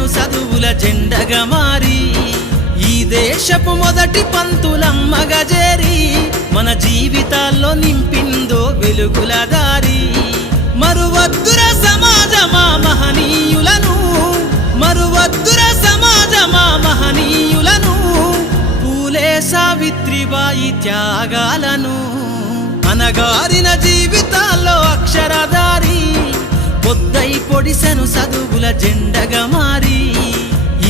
పొడిసెను చదువుల జెండగా మారి ఈ దేశపు మొదటి పంతులమ్మగా చేరి మన జీవితాల్లో నింపిందో వెలుగుల దారి మరువద్దుర సమాజమా మహనీయులను మరువద్దుర సమాజమా మహనీయులను పూలే సావిత్రిబాయి త్యాగాలను అనగారిన జీవితాల్లో అక్షరధారి పొద్దై పొడిసెను చదువుల జెండగా మారి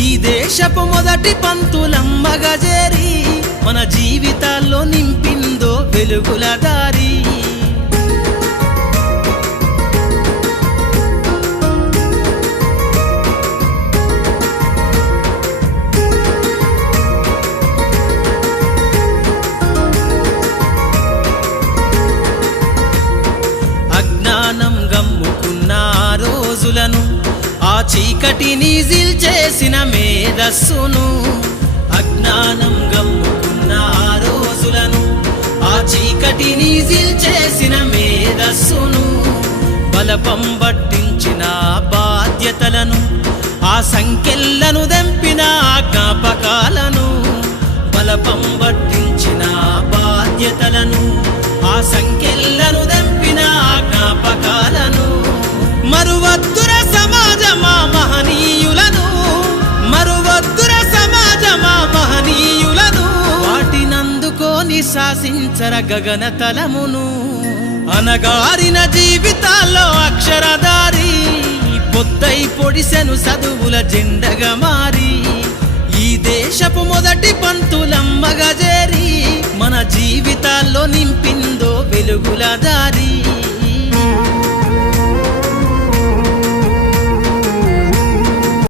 ఈ దేశపు మొదటి పంతులమ్మగా చేరి మన జీవితాల్లో నింపిందో వెలుగుల దారి అజ్ఞానం గమ్ముకున్న ఆ రోజులను ఆ చీకటిని జిల్చేసిన మేధస్సును అజ్ఞానం గమ్ముకున్న ఆ రోజులను ఆ చీకటిని జిల్చేసిన మేధస్సును బలపం పట్టించిన బాధ్యతలను ఆ సంఖ్యలను దెంపిన జ్ఞాపకాలను బలపం పట్టించిన బాధ్యతలను ఆ సంఖ్యలను దెంపిన జ్ఞాపకాలను మరువద్దుర సమాజమా మహనీయులను మరువద్దుర సమాజమా మహనీయులను వాటినందుకోని శాసించర గగన తలమును అనగారిన జీవితాల్లో అక్షరధారి పొద్దై పొడిసెను చదువుల జెండగా మారి ఈ దేశపు మొదటి పంతులమ్మగా